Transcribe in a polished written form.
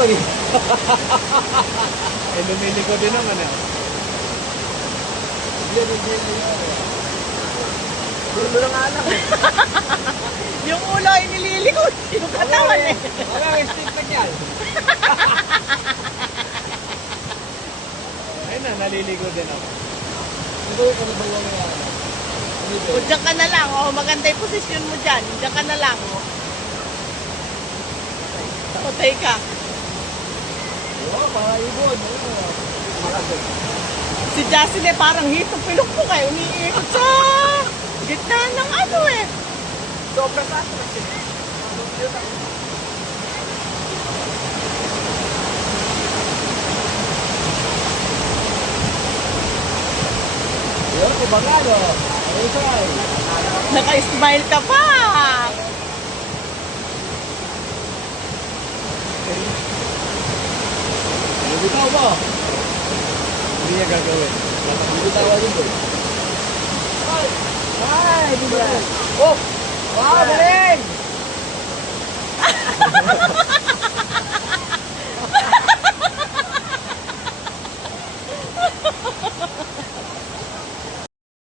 naman eh. Eh, lumiliko din naman eh. Gulo na nga lang eh. Yung ulo ay nililikod. Yung katawan eh. Wala, stick pa dyan. Ayun na, naliligo din ako. Ito yung kanabawa mo yan. O, dyan ka na lang. O, maganda yung posisyon mo dyan. Dyan ka na lang. O, patay ka. Oo, para ibon. Si Jocelyn parang hitong pilukpok eh. Umiikot sa gitna ng ano eh. Sobrang taas kasi. Yun, kumagano. Ano sa'y? Naka-smile ka pa. Bitaw mo. Hindi niya gagawin. Bitaw din ko. Ay, bitaw. Oh! Wow, galing!